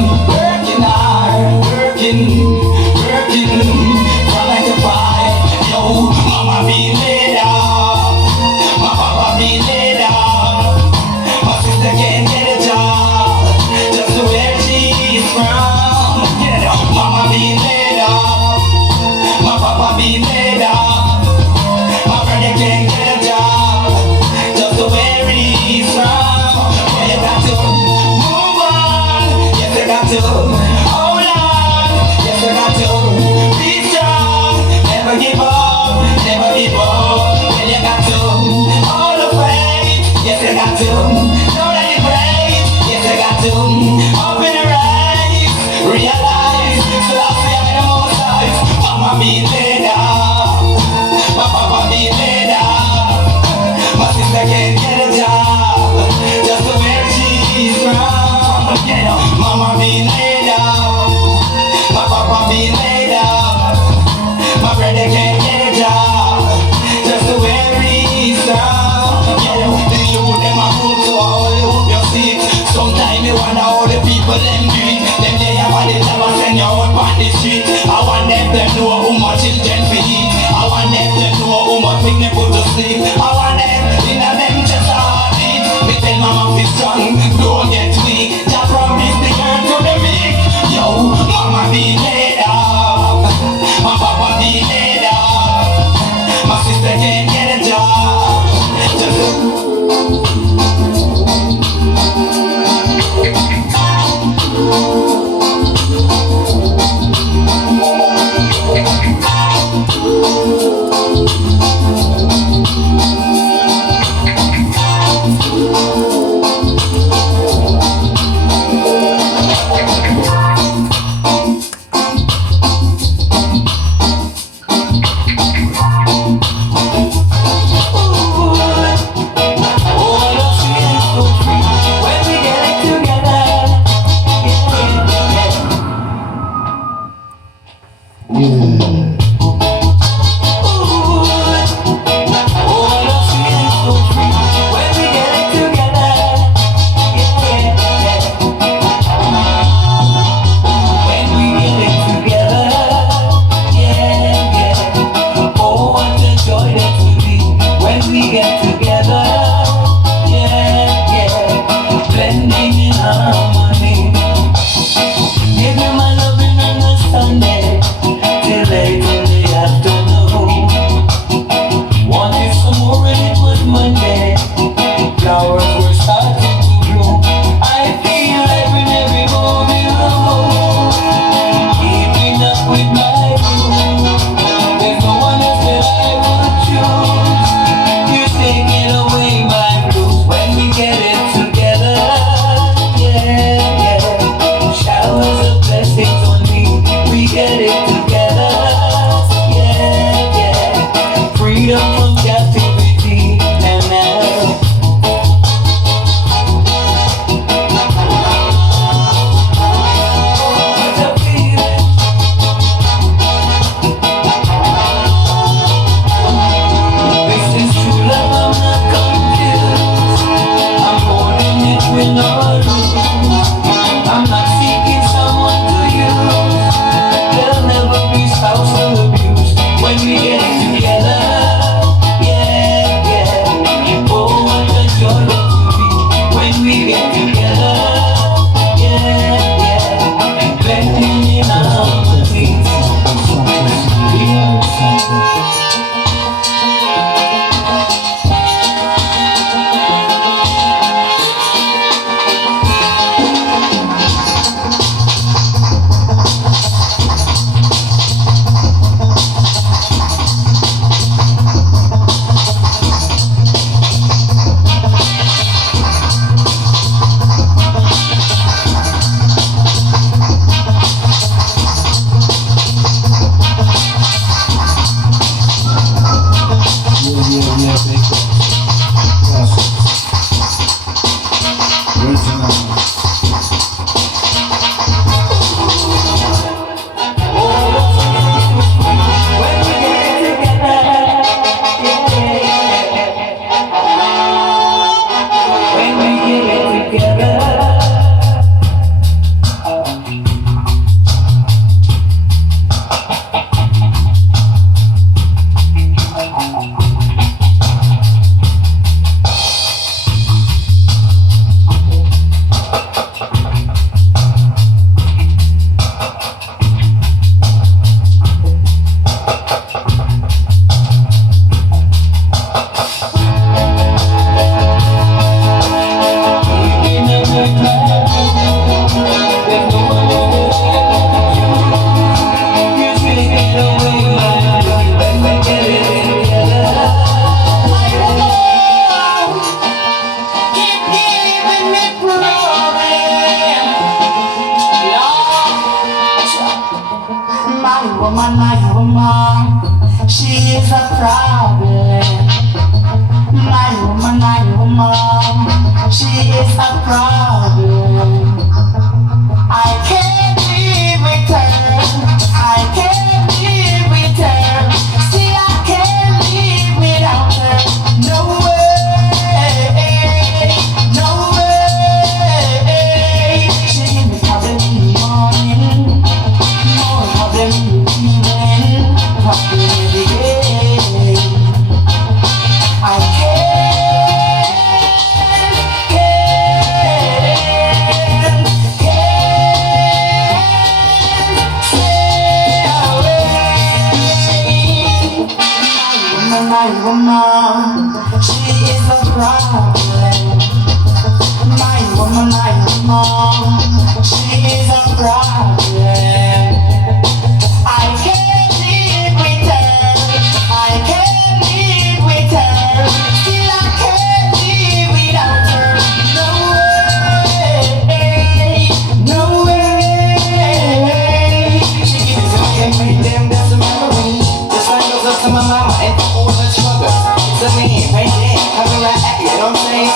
working hard, working from 9 to 5. Yo, mama be laid off, my papa be laid off, my sister can't get a job, just where she's from. Get it up. Mama be laid off, my papa be laid off, my brother can't get a job, just where he's from. Well, you got to move on, yes you got to hold on, yes you got to be strong, never give up, never give up. Well, you got to hold the faith, yes you got to know that you're great, yes you got to open your eyes, realize, so I'll see I'm in the most eyes. Mama be laid off, my papa be laid off, my sister can't get a job, just where she's from. Get up. Mama be laid off, my papa be laid off, my brother can't get a job, just where he's from. Get up. The youth them a move so all you hope you see. Sometimes you wonder how the people them do it. Them they have a little never send you out on the street. I want them to know how much children feed. I want them to know how much thing they put to sleep. I want them in a them just a heartbeat. Me tell mama be strong, don't get weak. Just promise the earth to the meek. Yo, mama be laid off, my papa be laid off, my sister can't get a job. Just my woman, she is a problem. My woman, she is a problem. I can't live with her. I can't live with her. See, I can't live without her. No way, no way. She give me problem in the morning, more problem in the evening, problem every day. I my woman, she is a problem. My woman, she is a problem. I can't live with her. I can't live with her. Still I can't live without her. No way, no way. She gives me something, damn, that's a memory. This line goes up to my mama and all the struggles. It's a name, hey damn, how do I act? You know what I'm saying,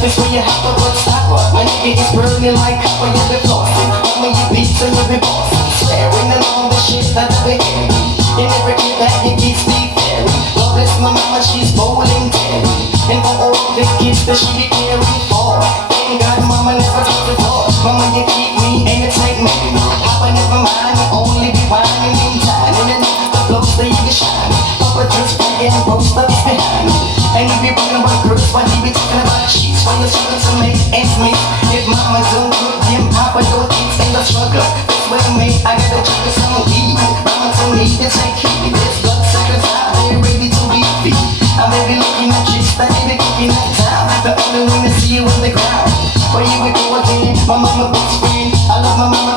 this when you have to put stopper. My nigga is burning like copper, you be flossing. When you beat, so you be bossing. Swearing along the shit that they hear. You never get back, you keep Steve Ferry. Lord bless my mama, she's bowling Terry. And for all the kids that she be caring for. Thank God mama never took the door. Mama, you keep me entertainment. Papa never mind, you only be whining in time. And then the flows that you can shine. Papa just play and boast up behind me. And you be talking about girls, while you be talking about cheats. When you're struggling to make ends meet. If mama don't cook, then papa don't eat in the struggle. That's what I made, I gotta check with some weed. Mama told me to take heed. There's blood suckers out there ready to be feed. I'm baby looking at chicks that they be cooking at time. The only one to see you on the ground. Where you would go again, my mama best friend. I love my mama.